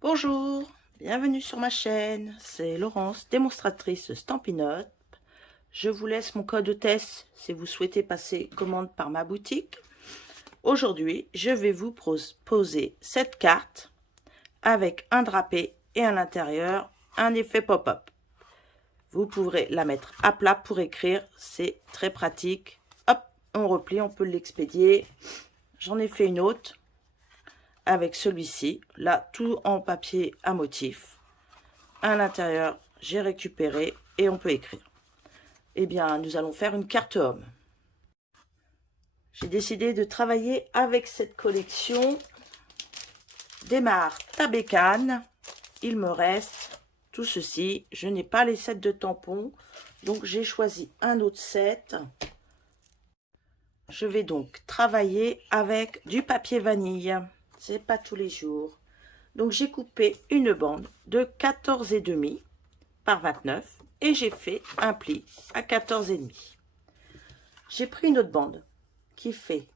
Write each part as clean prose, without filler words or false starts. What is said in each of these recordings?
Bonjour, bienvenue sur ma chaîne, c'est Laurence, démonstratrice Stampin' Up. Je vous laisse mon code test si vous souhaitez passer commande par ma boutique. Aujourd'hui, je vais vous poser cette carte avec un drapé et à l'intérieur un effet pop-up. Vous pourrez la mettre à plat pour écrire, c'est très pratique. Hop, on replie, on peut l'expédier. J'en ai fait une autre avec celui-ci, là tout en papier à motif. À l'intérieur, j'ai récupéré et on peut écrire. Eh bien, nous allons faire une carte homme. J'ai décidé de travailler avec cette collection Démarre ta bécane. Il me reste tout ceci. Je n'ai pas les sets de tampons, donc j'ai choisi un autre set. Je vais donc travailler avec du papier vanille. C'est pas tous les jours. Donc j'ai coupé une bande de 14,5 par 29 et j'ai fait un pli à 14,5. J'ai pris une autre bande qui fait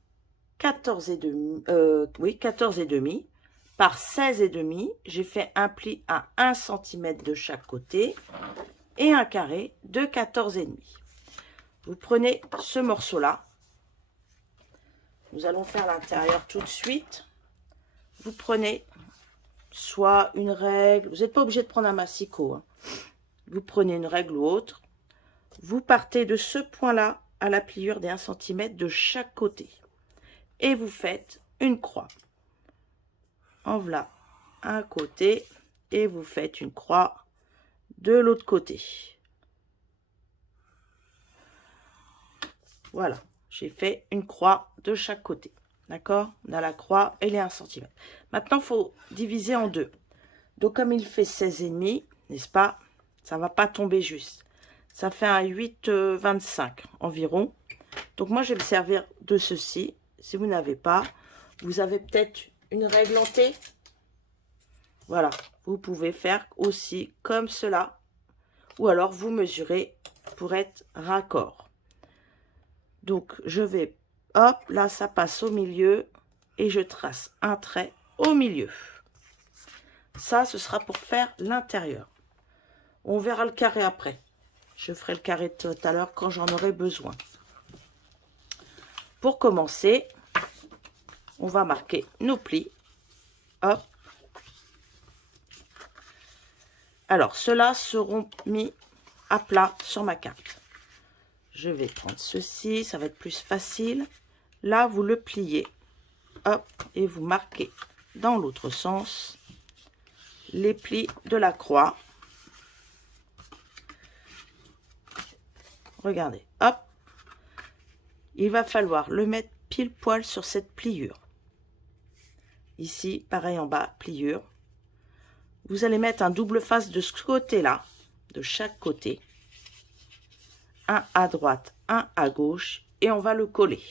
14,5 par 16,5. J'ai fait un pli à 1 cm de chaque côté et un carré de 14,5. Vous prenez ce morceau-là. Nous allons faire l'intérieur tout de suite. Vous prenez soit une règle, vous n'êtes pas obligé de prendre un massicot, hein. Vous prenez une règle ou autre. Vous partez de ce point-là à la pliure des 1 cm de chaque côté. Et vous faites une croix. En voilà un côté et vous faites une croix de l'autre côté. Voilà, j'ai fait une croix de chaque côté. D'accord? On a la croix et les 1 cm. Maintenant, il faut diviser en deux. Donc, comme il fait 16,5, n'est-ce pas? Ça ne va pas tomber juste. Ça fait un 8,25 environ. Donc, moi, je vais me servir de ceci. Si vous n'avez pas, vous avez peut-être une règle en T. Voilà, vous pouvez faire aussi comme cela. Ou alors, vous mesurez pour être raccord. Donc, je vais, hop, là, ça passe au milieu. Et je trace un trait au milieu. Ça, ce sera pour faire l'intérieur. On verra le carré après. Je ferai le carré tout à l'heure quand j'en aurai besoin. Pour commencer, on va marquer nos plis. Hop. Alors, ceux-là seront mis à plat sur ma carte. Je vais prendre ceci, ça va être plus facile. Là, vous le pliez. Hop, et vous marquez dans l'autre sens les plis de la croix. Regardez, hop. Il va falloir le mettre pile poil sur cette pliure. Ici, pareil en bas, pliure. Vous allez mettre un double face de ce côté-là, de chaque côté. Un à droite, un à gauche, et on va le coller.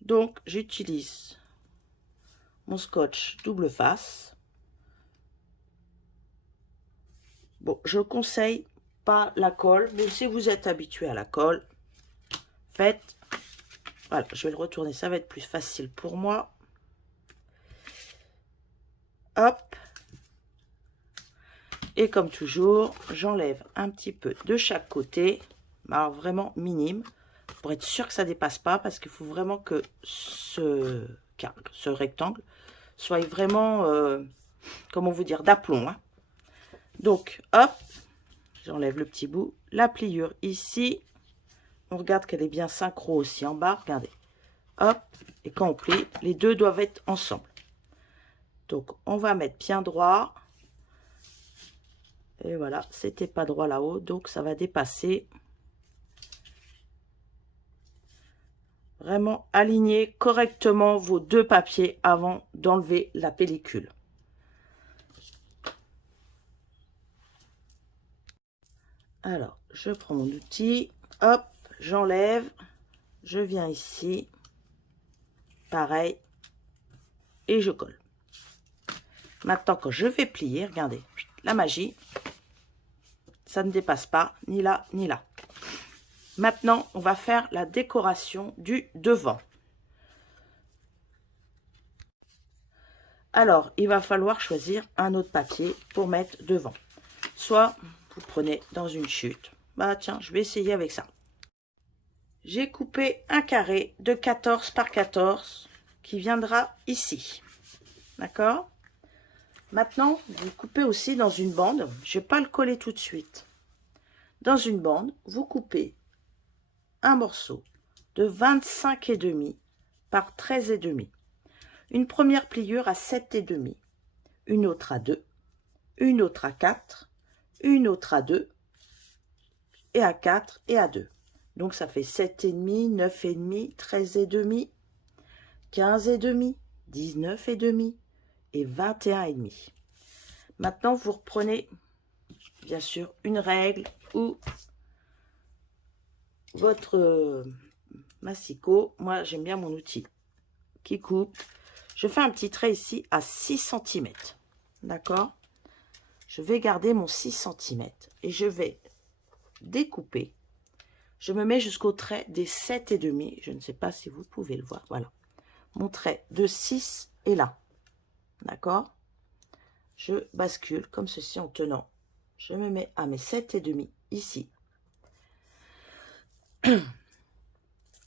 Donc, j'utilise mon scotch double face. Bon, je conseille pas la colle, mais si vous êtes habitué à la colle, faites. Voilà, je vais le retourner, ça va être plus facile pour moi. Hop. Et comme toujours, j'enlève un petit peu de chaque côté, alors vraiment minime, pour être sûr que ça ne dépasse pas, parce qu'il faut vraiment que ce rectangle soit vraiment, comment vous dire, d'aplomb, hein. Donc, hop, j'enlève le petit bout, la pliure ici, on regarde qu'elle est bien synchro aussi en bas, regardez, hop, et quand on plie, les deux doivent être ensemble. Donc, on va mettre bien droit. Et voilà, c'était pas droit là-haut, donc ça va dépasser. Vraiment aligner correctement vos deux papiers avant d'enlever la pellicule. Alors, je prends mon outil, hop, j'enlève, je viens ici, pareil, et je colle. Maintenant, quand je vais plier, regardez, la magie, ça ne dépasse pas, ni là, ni là. Maintenant, on va faire la décoration du devant. Alors, il va falloir choisir un autre papier pour mettre devant. Soit vous prenez dans une chute. Bah tiens, je vais essayer avec ça. J'ai coupé un carré de 14 par 14 qui viendra ici. D'accord? Maintenant, vous coupez aussi dans une bande. Je ne vais pas le coller tout de suite. Dans une bande, vous coupez un morceau de 25,5 par 13,5. Une première pliure à 7,5. Une autre à 2. Une autre à 4. Une autre à 2. Et à 4 et à 2. Donc, ça fait 7,5, 9,5, 13,5, 15,5, 19,5 et 21,5. Maintenant, vous reprenez, bien sûr, une règle ou votre massicot. Moi, j'aime bien mon outil qui coupe. Je fais un petit trait ici à 6 cm. D'accord? Je vais garder mon 6 cm et je vais découper. Je me mets jusqu'au trait des 7,5. Je ne sais pas si vous pouvez le voir. Voilà. Mon trait de 6 est là. D'accord? Je bascule comme ceci en tenant. Je me mets à mes 7,5 ici.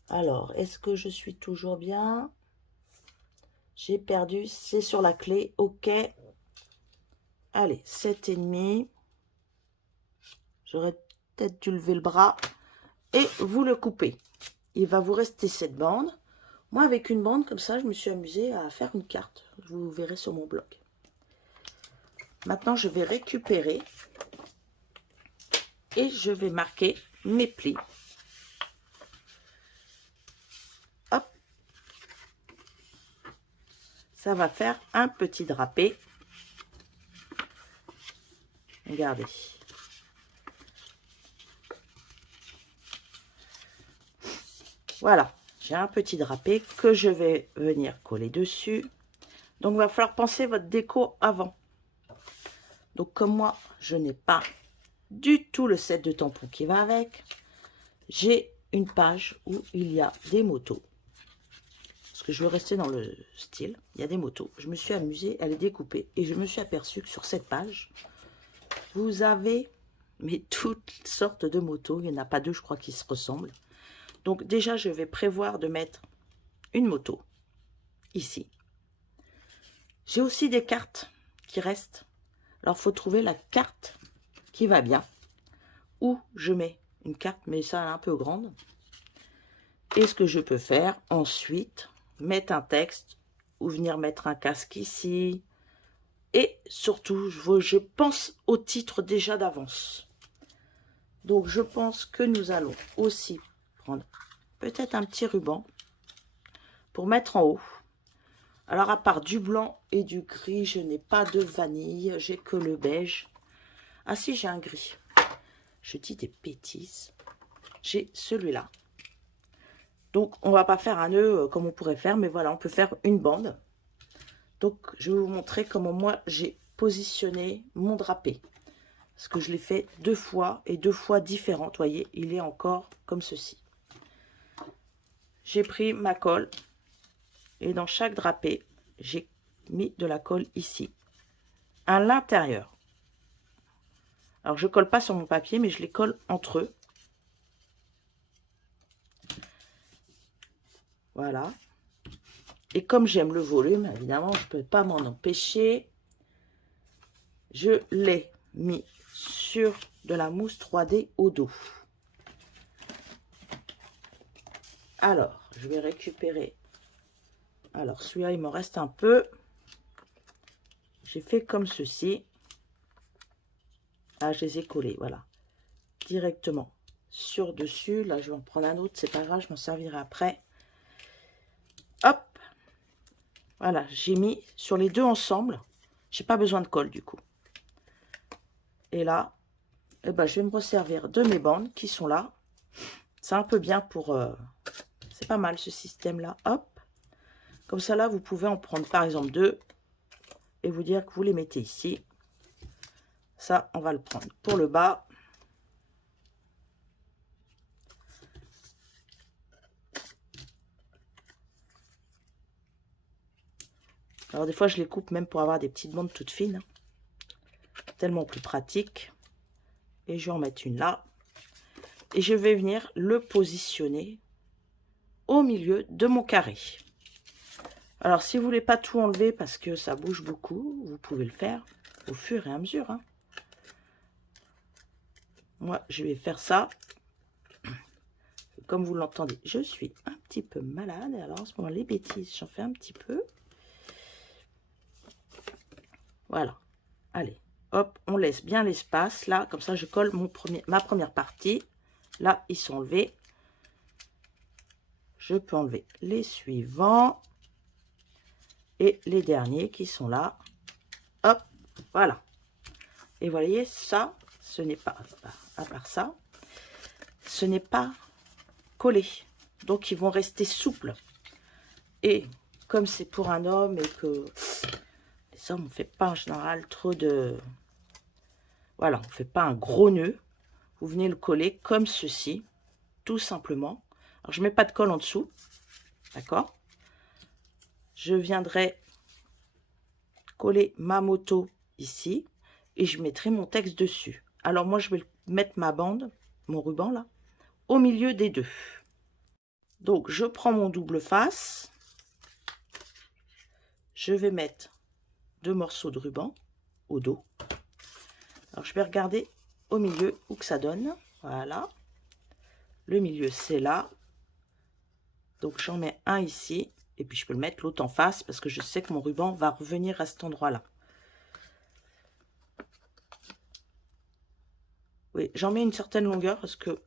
Alors, est-ce que je suis toujours bien? J'ai perdu, c'est sur la clé. OK. Allez, 7,5. J'aurais peut-être dû lever le bras. Et vous le coupez. Il va vous rester cette bande. Moi, avec une bande comme ça, je me suis amusée à faire une carte. Vous verrez sur mon blog. Maintenant, je vais récupérer et je vais marquer mes plis. Hop. Ça va faire un petit drapé. Regardez. Voilà. J'ai un petit drapé que je vais venir coller dessus. Donc, il va falloir penser votre déco avant. Donc, comme moi, je n'ai pas du tout le set de tampons qui va avec, j'ai une page où il y a des motos. Parce que je veux rester dans le style. Il y a des motos. Je me suis amusée à les découper. Et je me suis aperçue que sur cette page, vous avez mais toutes sortes de motos. Il n'y en a pas deux, je crois, qui se ressemblent. Donc déjà, je vais prévoir de mettre une moto ici. J'ai aussi des cartes qui restent. Alors, il faut trouver la carte qui va bien. Où je mets une carte, mais ça un peu grande. Et ce que je peux faire ensuite, mettre un texte ou venir mettre un casque ici. Et surtout, je pense au titre déjà d'avance. Donc, je pense que nous allons aussi prendre peut-être un petit ruban pour mettre en haut. Alors, à part du blanc et du gris, je n'ai pas de vanille. J'ai que le beige. Ah si, j'ai un gris. Je dis des bêtises. J'ai celui-là. Donc, on va pas faire un nœud comme on pourrait faire, mais voilà, on peut faire une bande. Donc, je vais vous montrer comment moi, j'ai positionné mon drapé. Parce que je l'ai fait 2 fois et 2 fois différentes. Vous voyez, il est encore comme ceci. J'ai pris ma colle et dans chaque drapé, j'ai mis de la colle ici, à l'intérieur. Alors, je colle pas sur mon papier, mais je les colle entre eux. Voilà. Et comme j'aime le volume, évidemment, je ne peux pas m'en empêcher. Je l'ai mis sur de la mousse 3D au dos. Alors, je vais récupérer. Alors, celui-là, il m'en reste un peu. J'ai fait comme ceci. Ah, je les ai collés, voilà. Directement sur dessus. Là, je vais en prendre un autre. C'est pas grave, je m'en servirai après. Hop. Voilà, j'ai mis sur les deux ensemble. J'ai pas besoin de colle, du coup. Et là, eh ben, je vais me resservir de mes bandes qui sont là. C'est un peu bien pour... c'est pas mal, ce système-là. Hop. Comme ça, là, vous pouvez en prendre, par exemple, 2. Et vous dire que vous les mettez ici. Ça, on va le prendre pour le bas. Alors des fois, je les coupe même pour avoir des petites bandes toutes fines. Tellement plus pratique. Et je vais en mettre une là. Et je vais venir le positionner au milieu de mon carré. Alors, si vous voulez pas tout enlever parce que ça bouge beaucoup, vous pouvez le faire au fur et à mesure. Hein. Moi, je vais faire ça. Comme vous l'entendez, je suis un petit peu malade. Alors, en ce moment, les bêtises, j'en fais un petit peu. Voilà. Allez, hop, on laisse bien l'espace. Là, comme ça, je colle ma première partie. Là, ils sont enlevés. Je peux enlever les suivants. Et les derniers qui sont là. Hop, voilà. Et vous voyez, ça, ce n'est pas, à part ça, ce n'est pas collé. Donc, ils vont rester souples. Et comme c'est pour un homme et que les hommes, on ne fait pas en général trop de... Voilà, on ne fait pas un gros nœud. Vous venez le coller comme ceci, tout simplement. Alors, je ne mets pas de colle en dessous. D'accord? Je viendrai coller ma moto ici. Et je mettrai mon texte dessus. Alors, moi, je vais mettre ma bande, mon ruban, là, au milieu des deux. Donc, je prends mon double face. Je vais mettre 2 morceaux de ruban au dos. Alors, je vais regarder au milieu où que ça donne. Voilà. Le milieu, c'est là. Donc, j'en mets un ici. Et puis, je peux le mettre l'autre en face parce que je sais que mon ruban va revenir à cet endroit-là. Oui, j'en mets une certaine longueur parce que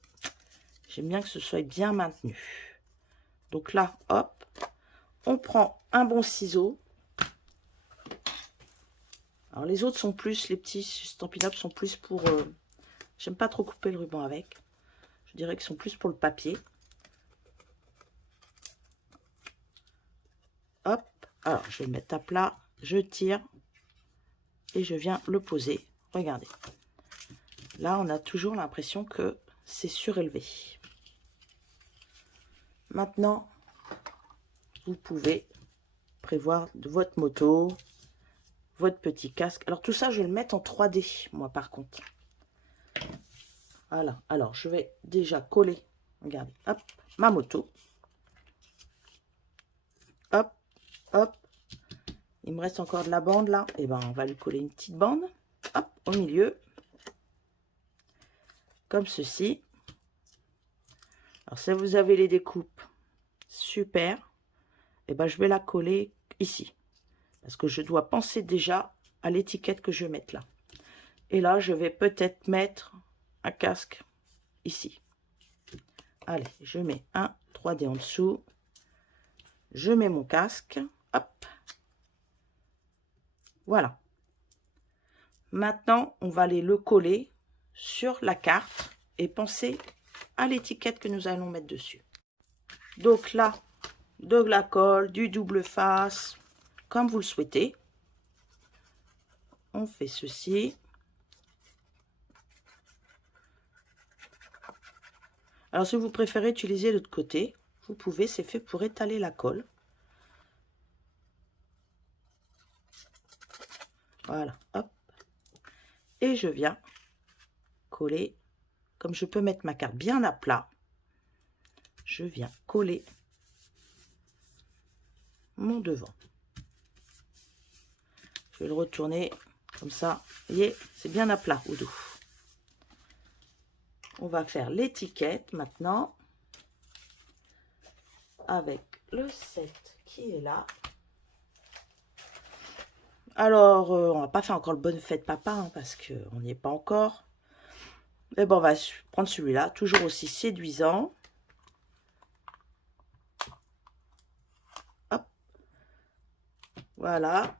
j'aime bien que ce soit bien maintenu. Donc là, hop, on prend un bon ciseau. Alors, les autres sont plus, les petits Stampin' Up sont plus pour... j'aime pas trop couper le ruban avec. Je dirais qu'ils sont plus pour le papier. Hop, alors je vais le mettre à plat, je tire et je viens le poser. Regardez. Là, on a toujours l'impression que c'est surélevé. Maintenant, vous pouvez prévoir de votre moto, votre petit casque. Alors, tout ça, je vais le mettre en 3D, moi, par contre. Voilà. Alors, je vais déjà coller, regardez, hop, ma moto. Hop, hop. Il me reste encore de la bande, là. Et ben, on va lui coller une petite bande. Hop, au milieu. Comme ceci. Alors, si vous avez les découpes, super. Et ben, je vais la coller ici. Parce que je dois penser déjà à l'étiquette que je vais mettre là. Et là, je vais peut-être mettre un casque ici. Allez, je mets un 3D en dessous. Je mets mon casque. Hop. Voilà. Maintenant, on va aller le coller sur la carte et penser à l'étiquette que nous allons mettre dessus. Donc là, de la colle, du double face, comme vous le souhaitez. On fait ceci. Alors, si vous préférez utiliser l'autre côté, vous pouvez, c'est fait pour étaler la colle. Voilà, hop. Et je viens coller, comme je peux mettre ma carte bien à plat, je viens coller mon devant. Je vais le retourner comme ça. Vous voyez, c'est bien à plat au dos. On va faire l'étiquette maintenant avec le 7 qui est là. Alors, on va pas faire encore le bonne fête papa hein, parce qu'on n'y est pas encore. Mais bon, on va prendre celui-là, toujours aussi séduisant. Hop. Voilà.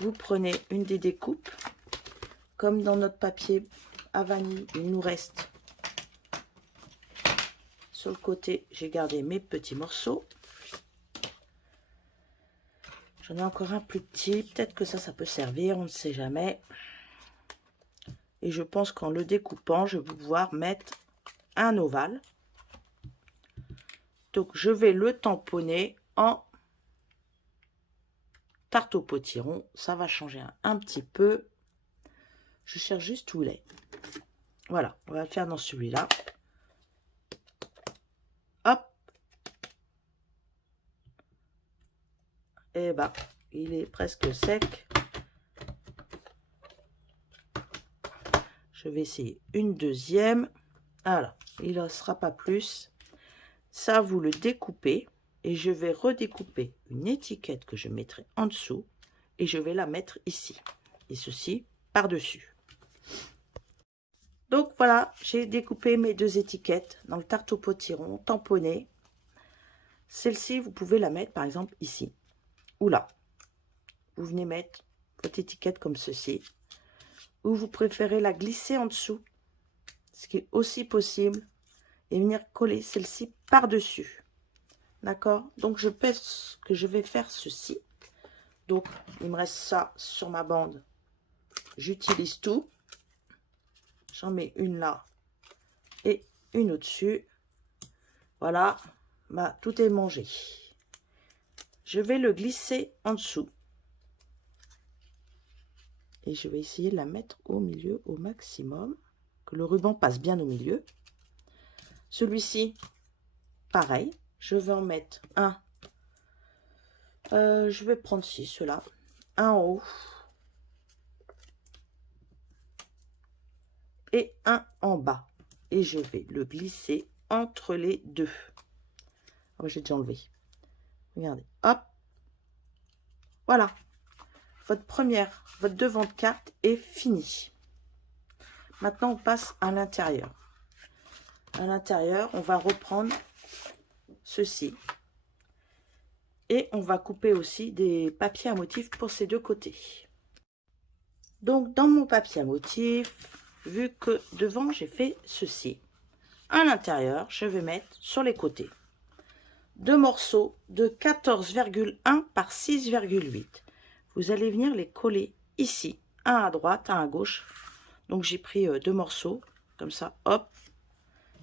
Vous prenez une des découpes. Comme dans notre papier à vanille, il nous reste sur le côté, j'ai gardé mes petits morceaux. J'en ai encore un plus petit. Peut-être que ça peut servir, on ne sait jamais. Et je pense qu'en le découpant, je vais pouvoir mettre un ovale. Donc, je vais le tamponner en tarte au potiron. Ça va changer un petit peu. Je cherche juste où il est. Voilà, on va le faire dans celui-là. Hop. Et bah, il est presque sec. Je vais essayer une deuxième. Voilà, il n'en sera pas plus. Ça, vous le découpez. Et je vais redécouper une étiquette que je mettrai en dessous. Et je vais la mettre ici. Et ceci par-dessus. Donc voilà, j'ai découpé mes deux étiquettes dans le tarte au potiron tamponné. Celle-ci, vous pouvez la mettre par exemple ici. Ou là. Vous venez mettre votre étiquette comme ceci. Ou vous préférez la glisser en dessous. Ce qui est aussi possible. Et venir coller celle-ci par-dessus. D'accord? Donc, je pense que je vais faire ceci. Donc, il me reste ça sur ma bande. J'utilise tout. J'en mets une là et une au-dessus. Voilà. Bah, tout est mangé. Je vais le glisser en dessous. Et je vais essayer de la mettre au milieu au maximum. Que le ruban passe bien au milieu. Celui-ci, pareil. Je vais en mettre un. Je vais prendre ceux-là. Un en haut. Et un en bas. Et je vais le glisser entre les deux. Oh, j'ai déjà enlevé. Regardez. Hop. Voilà. Votre devant de carte est fini. Maintenant, on passe à l'intérieur. À l'intérieur, on va reprendre ceci. Et on va couper aussi des papiers à motifs pour ces deux côtés. Donc, dans mon papier à motifs, vu que devant, j'ai fait ceci. À l'intérieur, je vais mettre sur les côtés deux morceaux de 14,1 par 6,8. Vous allez venir les coller ici, un à droite, un à gauche. Donc, j'ai pris deux morceaux, comme ça, hop.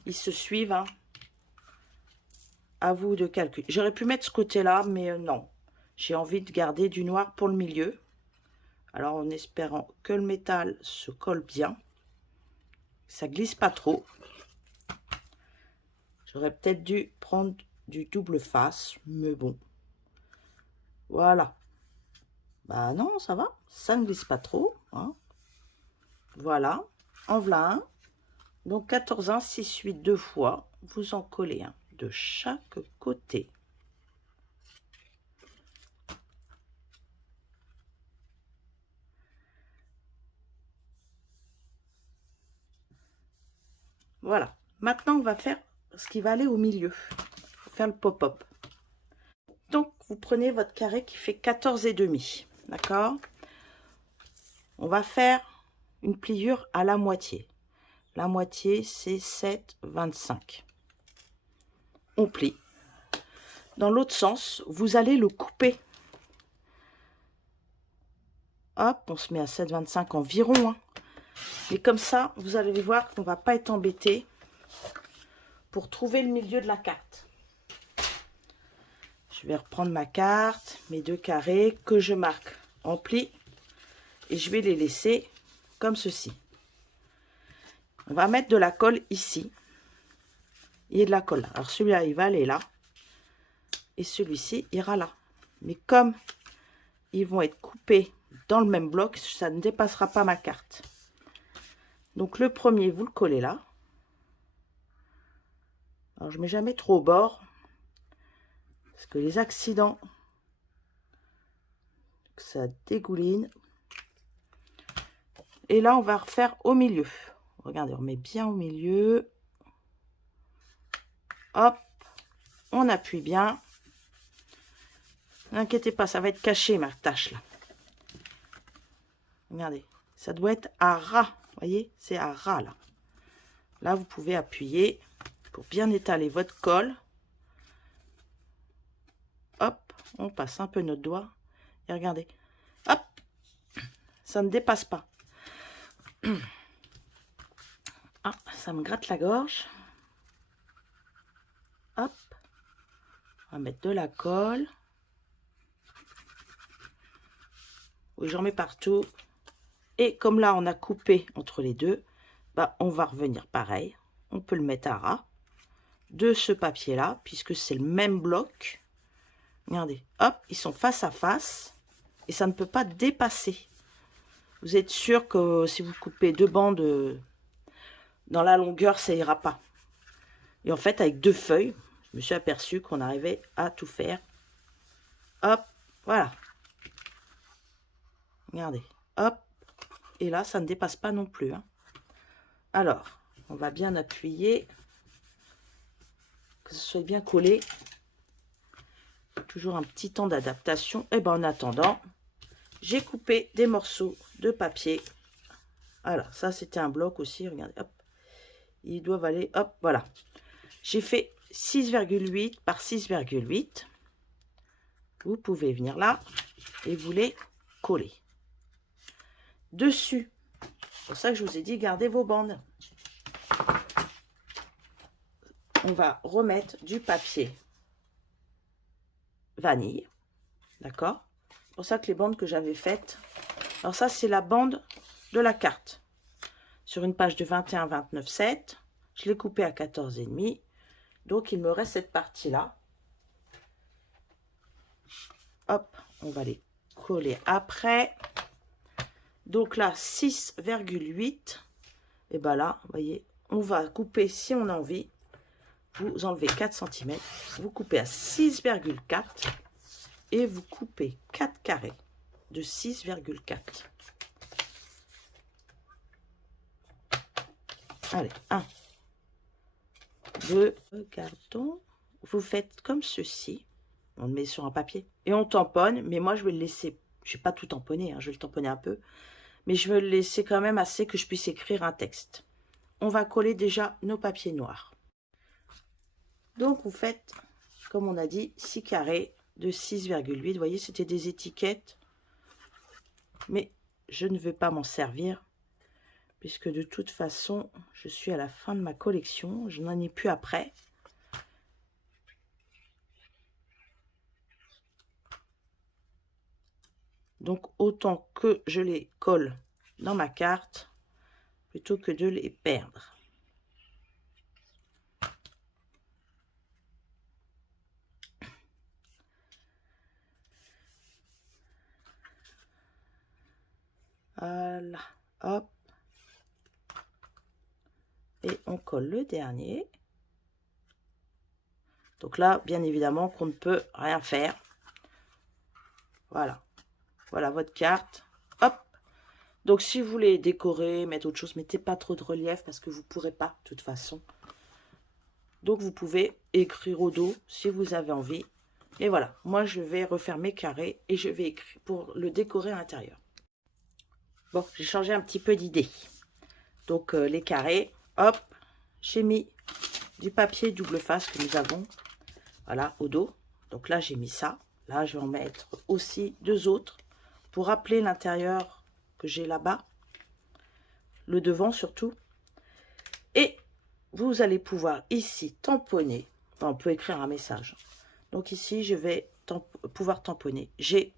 Ils se suivent, hein. À vous de calculer. J'aurais pu mettre ce côté-là, mais non. J'ai envie de garder du noir pour le milieu. Alors, en espérant que le métal se colle bien. Ça glisse pas trop. J'aurais peut-être dû prendre du double face, mais bon. Voilà. Bah non, ça va. Ça ne glisse pas trop, hein. Voilà. En voilà un. Donc, 14, 1, 6, 8, deux fois. Vous en collez un de chaque côté. Voilà. Maintenant, on va faire ce qui va aller au milieu. Pour faire le pop-up. Donc, vous prenez votre carré qui fait 14,5. D'accord? On va faire une pliure à la moitié. La moitié, c'est 7,25. On plie. Dans l'autre sens, vous allez le couper. Hop, on se met à 7,25 environ. Hein. Et comme ça, vous allez voir qu'on ne va pas être embêté pour trouver le milieu de la carte. Je vais reprendre ma carte, mes deux carrés que je marque en pli. Et je vais les laisser comme ceci. On va mettre de la colle ici. Et de la colle. Alors celui-là, il va aller là. Et celui-ci ira là. Mais comme ils vont être coupés dans le même bloc, ça ne dépassera pas ma carte. Donc le premier, vous le collez là. Alors je ne mets jamais trop au bord. Parce que les accidents, ça dégouline. Et là, on va refaire au milieu. Regardez, on met bien au milieu. Hop, on appuie bien. N'inquiétez pas, ça va être caché ma tâche là. Regardez, ça doit être à ras. Vous voyez, c'est à ras là. Là, vous pouvez appuyer pour bien étaler votre colle. Hop, on passe un peu notre doigt. Et regardez, hop, ça ne dépasse pas. Ah, ça me gratte la gorge. Hop, on va mettre de la colle. j'en mets partout. Et comme là, on a coupé entre les deux, bah, on va revenir pareil. On peut le mettre à ras de ce papier-là, puisque c'est le même bloc. Regardez, hop, ils sont face à face. Et ça ne peut pas dépasser. Vous êtes sûr que si vous coupez deux bandes dans la longueur, ça ira pas. Et en fait, avec deux feuilles, je me suis aperçu qu'on arrivait à tout faire. Hop, voilà. Regardez, hop. Et là, ça ne dépasse pas non plus. Hein. Alors, on va bien appuyer. Que ce soit bien collé. Toujours un petit temps d'adaptation. Et ben en attendant, j'ai coupé des morceaux de papier. Voilà, ça c'était un bloc aussi. Regardez, hop. Ils doivent aller, hop, voilà. J'ai fait 6,8 par 6,8. Vous pouvez venir là et vous les coller. Dessus, c'est pour ça que je vous ai dit, gardez vos bandes. On va remettre du papier vanille. D'accord? C'est pour ça que les bandes que j'avais faites. Alors ça, c'est la bande de la carte. Sur une page de 21-29-7. Je l'ai coupée à 14,5. Donc, il me reste cette partie-là. Hop, on va les coller après. Donc là, 6,8. Et bien là, vous voyez, on va couper si on a envie. Vous enlevez 4 cm. Vous coupez à 6,4. Et vous coupez 4 carrés de 6,4. Allez, 1, 2, regardons. Vous faites comme ceci. On le met sur un papier. Et on tamponne. Mais moi, je vais le laisser. Je ne vais pas tout tamponner. Hein, je vais le tamponner un peu. Mais je vais le laisser quand même assez que je puisse écrire un texte. On va coller déjà nos papiers noirs. Donc, vous faites, comme on a dit, 6 carrés de 6,8. Vous voyez, c'était des étiquettes. Mais je ne vais pas m'en servir. Puisque de toute façon, je suis à la fin de ma collection. Je n'en ai plus après. Donc, autant que je les colle dans ma carte, plutôt que de les perdre. Voilà, hop. Et on colle le dernier. Donc là, bien évidemment, qu'on ne peut rien faire. Voilà. Voilà votre carte. Hop. Donc, si vous voulez décorer, mettre autre chose, mettez pas trop de relief parce que vous ne pourrez pas, de toute façon. Donc, vous pouvez écrire au dos si vous avez envie. Et voilà. Moi, je vais refaire mes carrés et je vais écrire pour le décorer à l'intérieur. Bon, j'ai changé un petit peu d'idée. Donc, les carrés, hop, j'ai mis du papier double face que nous avons, voilà, au dos. Donc là, j'ai mis ça. Là, je vais en mettre aussi deux autres pour rappeler l'intérieur que j'ai là-bas. Le devant surtout. Et vous allez pouvoir ici tamponner. Enfin, on peut écrire un message. Donc ici, je vais pouvoir tamponner. J'ai,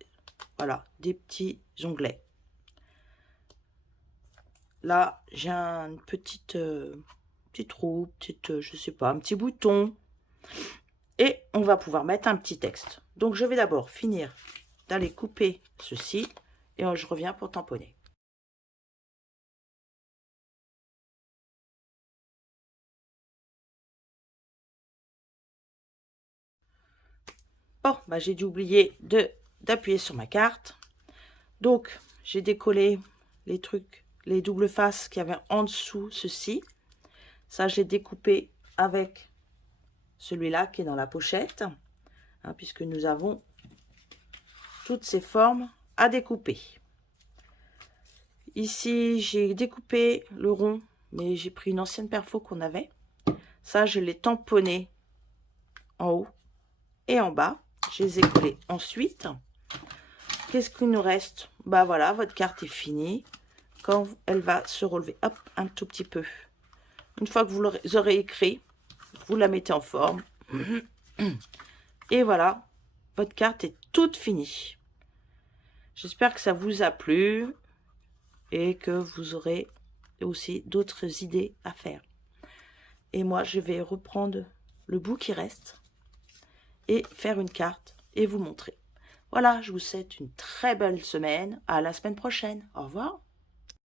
voilà, des petits onglets. Là, j'ai une petite roue, je sais pas, un petit bouton. Et on va pouvoir mettre un petit texte. Donc, je vais d'abord finir d'aller couper ceci. Et je reviens pour tamponner. Bon, bah, j'ai dû oublier d'appuyer sur ma carte. Donc, j'ai décollé les trucs, les doubles faces qu'il y avait en dessous, ceci. Ça, j'ai découpé avec celui-là qui est dans la pochette. Hein, puisque nous avons toutes ces formes à découper. Ici, j'ai découpé le rond, mais j'ai pris une ancienne perfo qu'on avait. Ça, je l'ai tamponné en haut et en bas. Je les ai collés ensuite. Qu'est-ce qu'il nous reste? Bah voilà, votre carte est finie. Quand elle va se relever, hop, un tout petit peu. Une fois que vous aurez écrit, vous la mettez en forme. Et voilà, votre carte est toute finie. J'espère que ça vous a plu et que vous aurez aussi d'autres idées à faire. Et moi, je vais reprendre le bout qui reste et faire une carte et vous montrer. Voilà, je vous souhaite une très belle semaine. À la semaine prochaine. Au revoir.